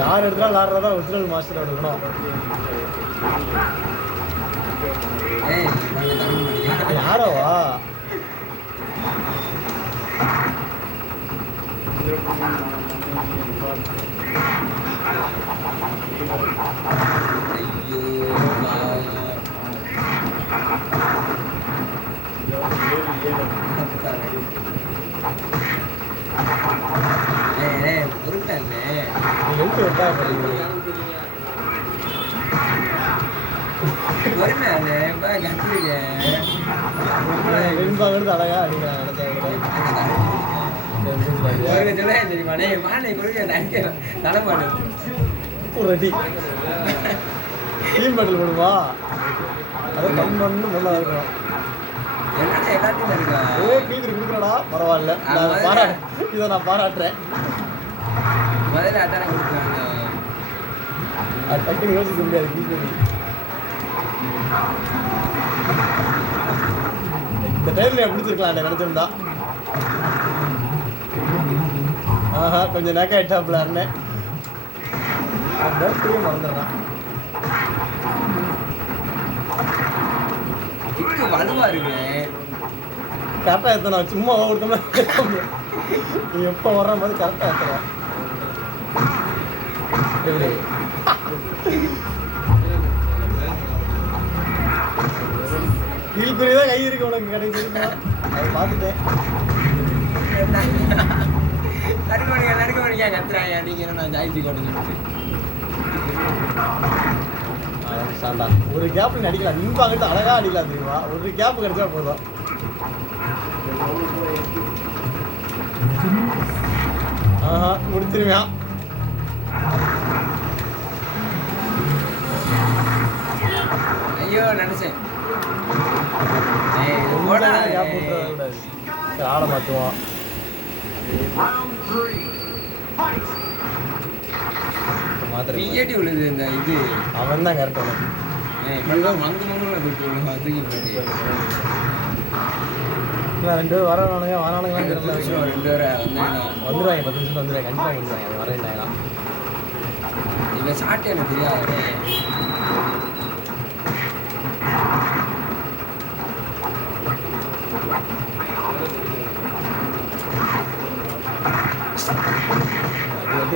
யார் எடுத்தாலும் விளாட்றதா original master எடுக்கணும். யாரோவா அழகா போடுவா அதை கண் பண்ணு நல்லா இருக்கும். கொடுக்குறடா பரவாயில்ல, இதை நான் பாராட்டுறேன். டக்குன்னு யோசிக்க முடியாது. இந்த டைம்ல பிடிச்சிருக்கலாம் நினைச்சிருந்தா. ஆஹா கொஞ்சம் நேக்க ஆயிட்டாப்ல அண்ணன் மறந்துடுறான். கரெக்டா எத்தனை சும்மா ஒருத்தமா நீ எப்ப வர்ற மாதிரி கரெக்டா எத்தனை கீழ்குறிதான் கை இருக்கு உனக்கு கிடைச்சிருக்கா அதை பார்த்துட்டேன். ஒரு கேப்ல நடிக்கலாம், நின்பாங்கிட்டு அழகா அடிக்கலாம் தெரியுமா? ஒரு கேப் கிடைச்சா போதும். ஆஹா முடிச்சிருவேன். ஐயோ நினைச்சேன் ஆட மாத்துவான். இது அவன் தான் கரெக்டான ரெண்டு பேரும் வரானுங்க வரானுங்க 2 பேரும் வந்துடுவாங்க. 10 நிமிஷம் வந்துடுவாங்க, கண்டிப்பாக வந்துடுவாங்க. வரேன்டாங்களா இல்லை சாட்டு எனக்கு தெரியாது.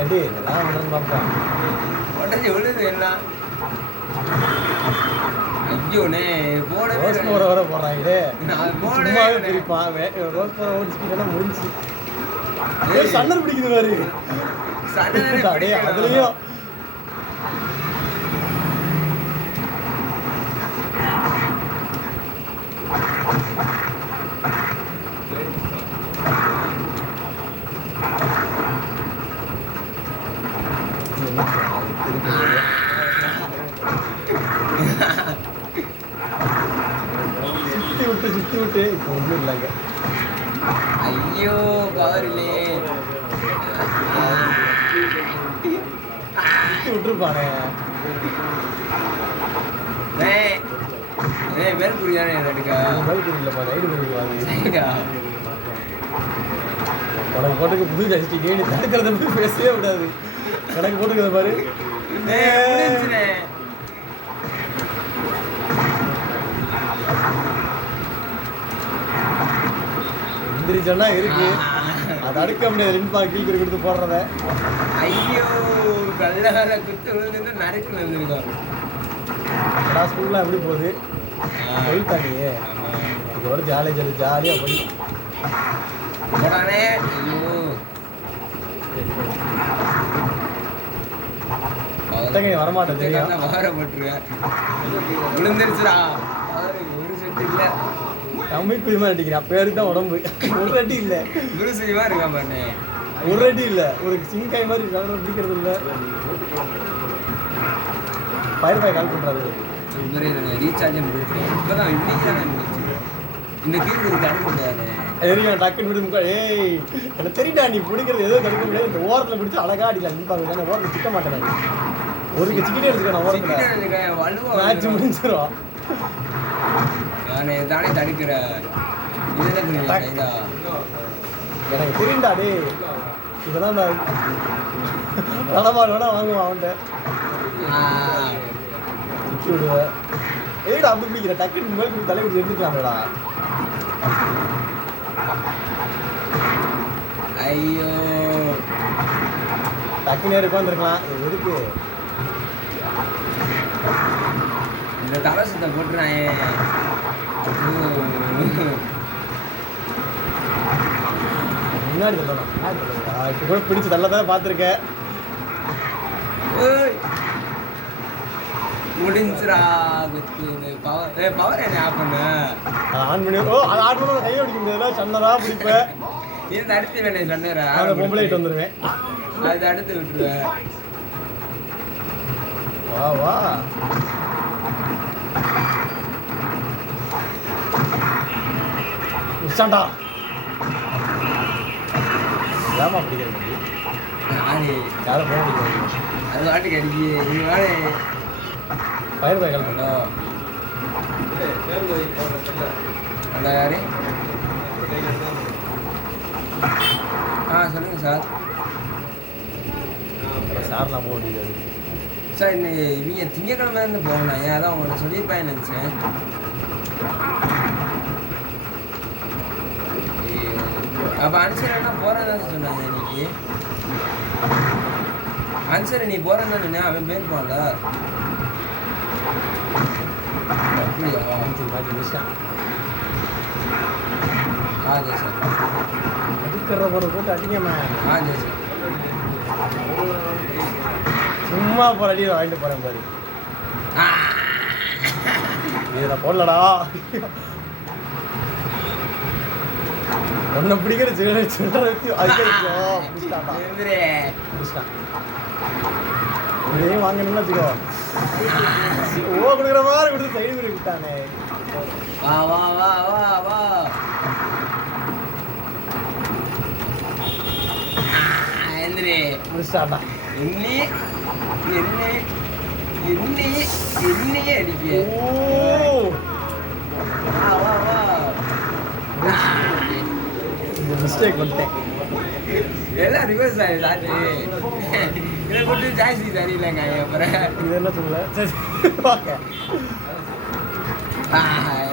அடி இதெல்லாம் பார்ப்போம். உடஞ்சி விழுது எல்லாம். ஐயோண்ணே ரோஸ் போற வர போடுறாங்க. சும்மாவே பிரிப்பான். ரோஸ் போற ஓடிச்சுக்கிட்டா முடிஞ்சு சன்னர் பிடிக்குது மாதிரி அதுலயும் சுத்தி விட்டு இப்போ ஒன்றும் இல்லைங்க. ஐயோ பவர் இல்லையே, சுத்தி விட்டுருப்பானே. மேல்குறியானே மேல்குறி இல்லைப்பா, ரைடு பண்ணிடுவாங்க. உனக்கு போட்டுக்கு புது ஜஸ்டி கேடி தடுக்கிறத பற்றி பேசவே விடாது. எனக்கு போட்டுக்கிறத பாரு. எந்திரிச்சோன்னா இருக்கு, அது அடுக்க முடியாது. ரின்பா கீழ் கொடுத்து போடுறத. ஐயோ கல்ல குத்து விழுந்து நறுக்கு வந்துருக்கோம். ஸ்கூல்லாம் எப்படி போகுது? போயிட்டானியே இதோட ஜாலியாக ஜாலியாக படி போடானே. ஐயோ வரமாட்டேன் தெரியும். வாரப்பட்டுருவேன் விழுந்துருச்சுடா. ஒரு செட்டு இல்லை, அமைப்பு அடிக்கிறேன். பேரு தான் உடம்பு. ஒரு அடி இல்லை, குருசிமா இருக்கா பாண்ணே. ஒரு அடி இல்லை, ஒரு சிங்காய் மாதிரி பிடிக்கிறது இல்லை. ஃபயர் பாய் கால் பண்ணுறாரு. ரீசார்ஜ் முடிச்சிருக்கேன் இப்போதான். இன்னைக்கு தான் இந்த கீழ் தடுக்க முடியாது. தெரியும் டக்குன்னு விடுங்க. ஏய் எனக்கு தெரியுடா, நீ பிடிக்கிறது ஏதோ தடுக்க முடியாது. இந்த ஓரத்தில் பிடிச்சி அழகா அடிக்கலாம். நிற்பாங்க தானே, ஓரத்தில் சிக்க மாட்டேன். ஒரு சிக்கிட்டே எடுத்துக்கணும். ஓரத்தில் மேட்ச் முடிஞ்சிடும். நான் தானே தடுக்கிறேன். எனக்கு தெரியும்டா. டே இதெல்லாம் தடமாடு வேணா வாங்குவான் அவன்கிட்ட சுற்றி விடுவேன். ஏடா அப்படி பிடிக்கிற டக்குன்னு மேல் தலை குடிச்சு எடுத்துக்கலாமேடா. ஐயோ டக்கு நேரம் உட்காந்துருக்கலாம். இது எதுக்கு இந்த தலை சுத்த போட்டுறான். முன்னாடி சொல்லணும். இப்போ கூட பிடிச்சி நல்லா தானே பார்த்துருக்கேன். முடிஞ்சுரா குத்து பவர் என்ன ஆஃப் பண்ணு. ஆன் பண்ணி அதை ஆன் பண்ண கையை பிடிக்க முடியாதுல. சன்னதா பிடிப்பேன். இது அடுத்து வேணேன் சொன்னேன். அந்த பொம்பளைட்டு வந்துடுவேன். அது அடுத்து விட்டுருவேன். வா வா இஷ்டாண்டா. ஏமா பிடிக்கிறது யாரும் போக முடியாது. அது வாட்டுக்கு அடிக்கி நீ வாழை பயிர் பயிர்கள் பண்ணோ. அந்த யாரு சொல்லுங்கள் சார். சார் நான் போக முடியாது சார். இன்னைக்கு இவங்க திங்கக்கிழமை இருந்து போகணும். ஏன் அதான் உங்கள்கிட்ட சொல்லியிருப்பேன் நினச்சேன். அப்போ அனுசரா போகிறேன்னு சொன்னாங்க இன்னைக்கு. அனுசரி நீ போகிறேன்னு சொன்னேன். அவன் போயிருப்பான்ல. அப்படியா மாற்றி முடிச்சான். ஜெய் சார். அடிக்கிற போட போட்டு அடிக்கமா. ஜெய் சார். சும்மா போகிற அடி வாங்கிட்டு போகிறேன் பாரு. இதில் போடலடா. ஒன்றை பிடிக்கிற சில்லறை வச்சு அதுக்கு பிடிச்சிட்டான். இதையும் வாங்கணும்னு வச்சுக்கோ. கொடுக்குற மாதிரி கொடுத்து சைடு பண்ணி விட்டானே. வா வா வா வா வா. முடிச்சிட்டாண்டா. என்னையே அடிக்க. மிஸ்டேக் பண்ணிட்டேன். எல்லாம் ரிவர்ஸ் ஆயிடுச்சு. இதை போட்டு ஜாஸ்தி சரியில்லைங்க. அப்புறம் இது என்ன சொல்லல. சரி ஓகே.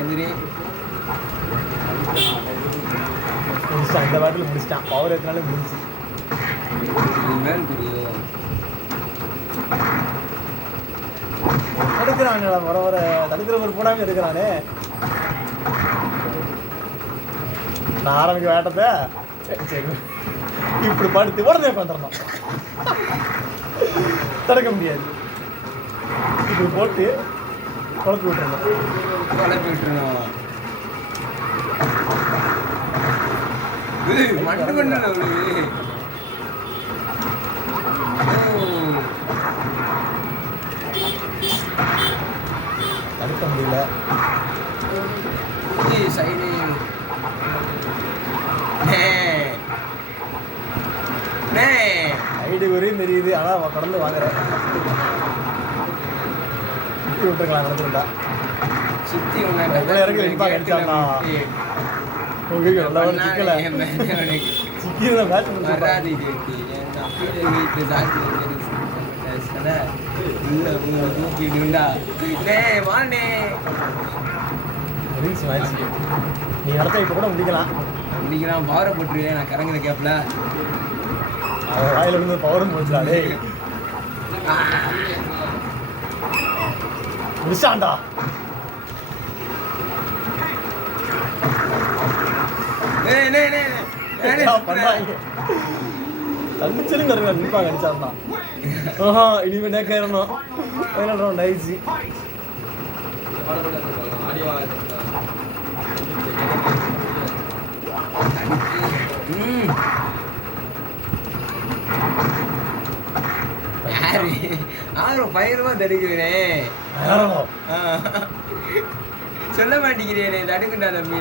எதிரி முடிச்சிட்டான். இந்த வாட்டில் முடிச்சிட்டான். பவர் எத்தனாலும் முடிச்சு. மேல் தெரியும். தடுக்கிறாங்கடா. வர வர தடுக்கிற ஒரு போடாமல் எடுக்கிறானே. நான் ஆரம்பிக்க வேட்டத்தை சரி இப்படி படுத்து உடனே உட்காந்துடணும். தடுக்க முடியாது. இப்படி போட்டு குழப்பி விட்டுறணும். மண்டு பண்ணல அவளுக்கு. தடுக்க முடியல. சைடு ஐடி வரையும் தெரியுது. ஆனால் கடந்து வாங்குறேன். சுற்றி விட்டுருக்கலாம் நினச்சிருந்தா. சுத்தி இறங்கி இன்பாக அடிச்சாண்ணா. உங்களுக்கு நல்லா சிக்கலை சிக்கியிருந்த மேட்ச் வராது. நீ நடத்த இப்போ கூட முடிக்கலாம். பவரை போட்டுருவேன். நான் கரங்கிற கேப்ல வாயில இருந்து பவரும் போச்சுடா. முடிச்சாண்டா. தண்ணிச்சலும் நிறைய நிற்பாங்க அடிச்சாருனா. இனிமே நேக்கணும். ஃபைனல் ரவுண்ட் ஆயிடுச்சு. பயங்கரமா தடுக்கிறேன். சொல்ல மாட்டேங்கிறேன். தடுக்குண்டா தம்பி.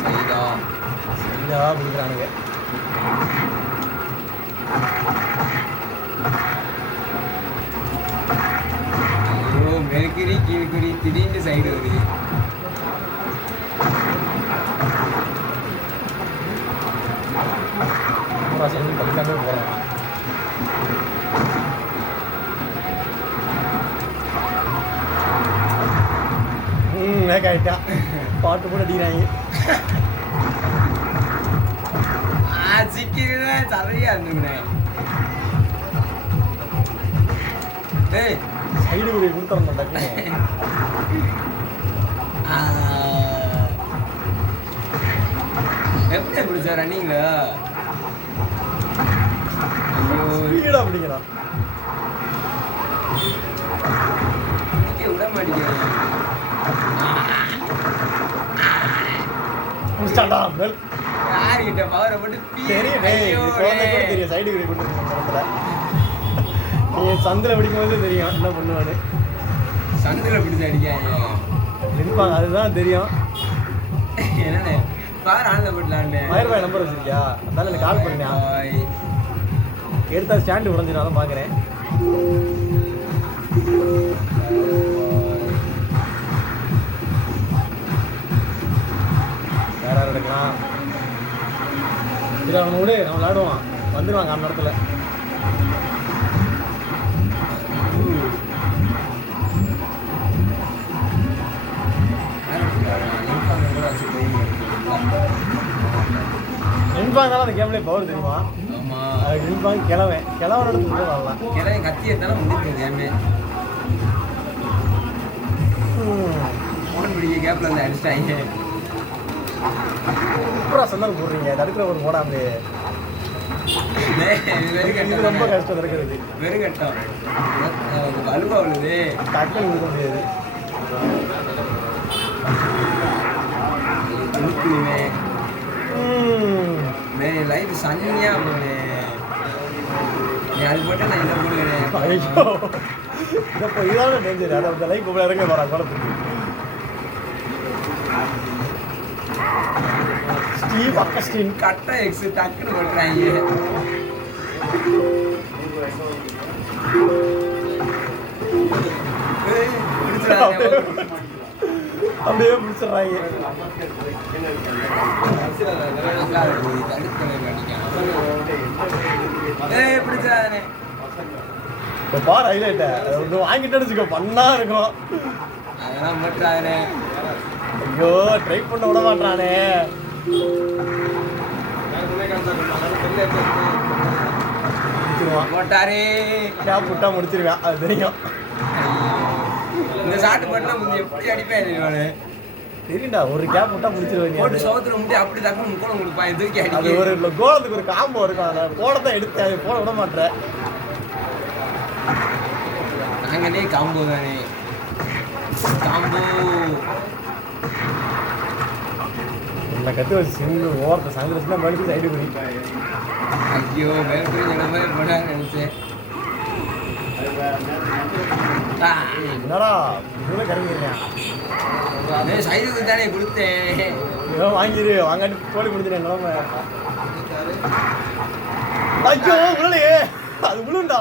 சரிதா சரிதா பிடிக்கிறானுங்க. மெருக்குறி கீழ்குறி திடீர்னு சைடு வருது. செஞ்சு எல்லாமே போகிறேன். மேக் ஆகிட்டான். பாட்டு போட்டு அடிக்கிறாங்க. சிக்கிறேன் சரியா இருந்துருக்குறேன். ஏய் சைடு ஒரு கொடுத்துறோம் டக்குனு. எப்படி பிடிச்ச ரன்னிங்ல ஸ்பீடா பிடிக்கிறான். விட மாட்டேங்கிறேன். முடிச்சாண்டா மேல். யார்கிட்ட பவரை போட்டு தெரியும் குழந்தை கூட தெரியும். சைடு வீடு கொடுத்துருக்கோம். நீ சந்தில் பிடிக்கும்போது தெரியும் என்ன பண்ணுவான்னு. சந்தில் பிடிச்சி அடிக்காங்க நிற்பாங்க, அதுதான் தெரியும். என்னண்ணே பார் ஆன்ல போட்டலான்னு 1000 ரூபாய் நம்பர் வச்சிருக்கியா? அதனால எனக்கு கால் பண்ணேன். எடுத்தா ஸ்டாண்டு உடஞ்சிடும், அதான் பார்க்குறேன். வேற யாரும் எடுக்கலாம். இல்லை அவனை விடு, அவன் விளாடுவான். வந்துடுவாங்க அந்த இடத்துல. நின்பாங்க அந்த கேம்லேயே பவர் தெரியுமா? அது நின்பாங்க கிழவன் எடுத்து வரலாம். கிழவன் கத்தி எடுத்தாலும் முடிக்கும் கேமே. ஃபோன் பிடிக்க கேப்பில் வந்து அடிச்சிட்டாங்க. சூப்பராக சொன்னது போடுறீங்க. தடுக்கிற ஒரு போடாமலே ரொம்ப கஷ்டம் இருக்கிறது. வெறும் கட்டம் அலுவா உள்ளது டக்குன்னு கொடுக்க முடியாது. லைஃப் சன்னியா நீ அது போட்டு நான் இதை போடுவேன். ஐயோ இப்போ இதான டேஞ்சர். அதை அந்த லைஃப் இப்போ இறங்க வரான் குளத்துக்கு. ஸ்டீவ் அக்கஸ்டின் கட்ட எக்ஸ் டக்குன்னு போட்டுறாங்க. அப்படியே முடிச்சிடுறாங்க. இப்போ பார் ஹைலைட்டை ஒன்று வாங்கிட்டு வச்சுக்கோ, பண்ணா இருக்கும். அதெல்லாம் போட்டுறாங்க. ஐயோ ட்ரை பண்ண விட மாட்டானே. போட்டாரே கேப் விட்டா முடிச்சிருவேன், அது தெரியும். இந்த சாட்டு போட்டுலாம் முந்தைய எப்படி அடிப்பேன் தெரியும்டா. ஒரு கேப் விட்டா முடிச்சிருவேன். போட்டு சோத்துல முடி அப்படி தக்க கோலம் கொடுப்பான். தூக்கி அது அடி. ஒரு கோலத்துக்கு ஒரு காம்போ இருக்கும். அதில் கோலத்தை எடுத்து அது போட விட மாட்டேன். நாங்களே காம்போ தானே காம்போ. இல்லை கற்று வச்சு சிங்கிள் ஓரத்தை சங்கரிச்சுன்னா மறுபடியும் சைடு பண்ணி. ஐயோ மேற்கொண்டு இந்த மாதிரி போடான்னு நினைச்சேன். என்னடா இதுல கறங்கிருக்கேன். சைடுக்கு தானே கொடுத்தேன். ஏதோ வாங்கிடு, வாங்காட்டி கோழி கொடுத்துட்டேன் நிலமை. ஐயோ உருளையே, அது விழுண்டா.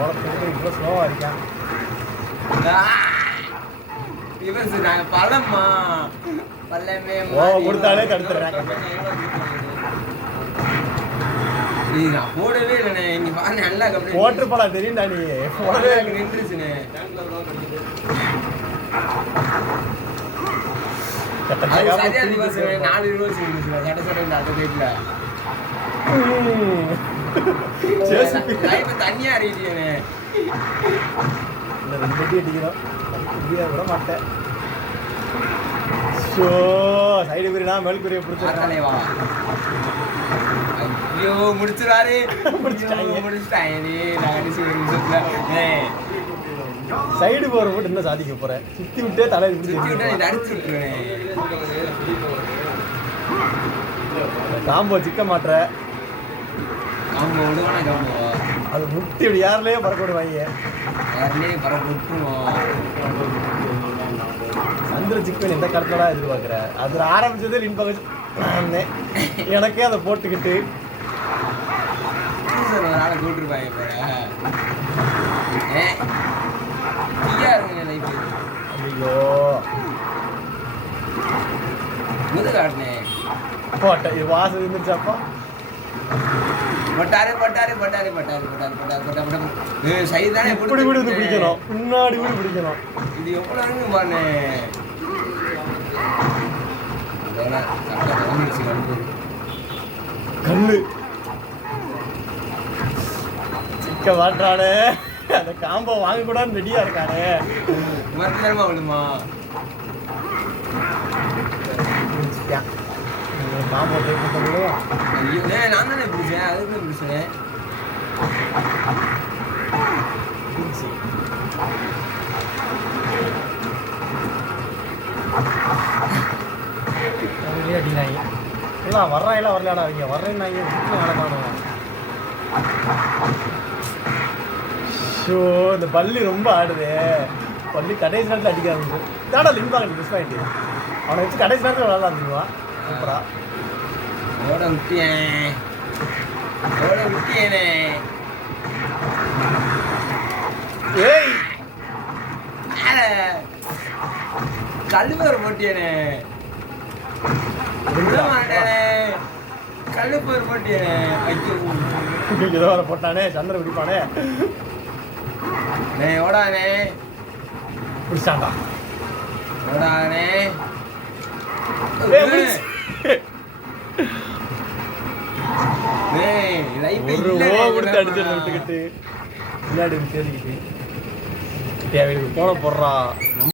ஓரத்துக்கு இவ்வளோ ஸ்லோவாக இருக்கேன். பழம்மா பழமே கொடுத்தாலே தடுத்துடுறேன். நான் போடவே இல்லைண்ணே. இங்க பாருங்க நல்லா போட்டு போடா தெரியும்டா. நீ போடவே நின்றுச்சுண்ணே. சரியா ரிவர்ஸ் 4 ரிவர்ஸ் இருந்துச்சு. சட்ட சட்ட இந்த அந்த டேட்ல லைஃப் தண்ணியா அறியிட்டேனே. இந்த 2 பெட்டி அடிக்கிறோம், விட மாட்டேன். ஸோ சைடு குறினா மேல் குறியை பிடிச்சிருக்கானே. வா ஐயோ முடிச்சிடாரு. சைடு போற போட்டு என்ன சாதிக்க போறேன்? சுத்தி விட்டே தலை அடிச்சு விட்டுருவேன். காம்போ சிக்க மாட்டுற. காம்போ விடுவானா? காம்போ அது முட்டி இப்படி யாருலயே பறக்க விடுவாங்க. யாருலயே பறக்க விட்டுருவோம். சந்திர சிக்கன் எந்த காலத்துல எதிர்பார்க்குற? அதில் ஆரம்பிச்சதே லின்பகச்சு எனக்கே அதை போட்டுக்கிட்டு ஒரு நாளை கூட்டிருப்பாங்க. இப்போ ஐயோ காட்டினே போட்ட இது வாசம் இருந்துச்சாப்பா பட்டாரு பட்டாரு பட்டாரு பட்டாரு பட்டாரு பட்டாரு பட்டாரு சைடு தானே இப்படி கூட வந்து பிடிக்கணும் பின்னாடி கூட பிடிக்கணும் இது எவ்வளோ இருக்கு பாருண்ணே கல்லு சிக்க மாட்டானே அந்த காம்போ வாங்க கூட ரெடியா இருக்கானே மரத்துலமா விடுமா காம்போ நான் தானே பிடிச்சேன் அதுக்கு பிடிச்சேன் அடினாங்க இல்லை வர்றாங்கலாம் வரலாடா அவங்க வர்றேன்னாங்க நடக்கணும் ஷோ இந்த பள்ளி ரொம்ப ஆடுது பள்ளி கடைசி நேரத்தில் அடிக்க ஆரம்பிச்சு தாடா லிம்பாங்க மிஸ் ஆகிட்டு அவனை வச்சு கடைசி நேரத்தில் விளாட்லாம் தெரியுமா சூப்பரா ஓட விட்டியேன் ஓட விட்டியேனே ஏய் கல்லுவர் போட்டியனே கல்லுவர் போட்டியனே ஏதோ வர போட்டானே சந்திரன் பிடிப்பானே ஓடானே பிடிச்சாண்டா ஓடானே அடிச்சு விட்டுக்கிட்டு விளையாடி தேடிக்கிட்டு தேவைக்கு போன போடுறா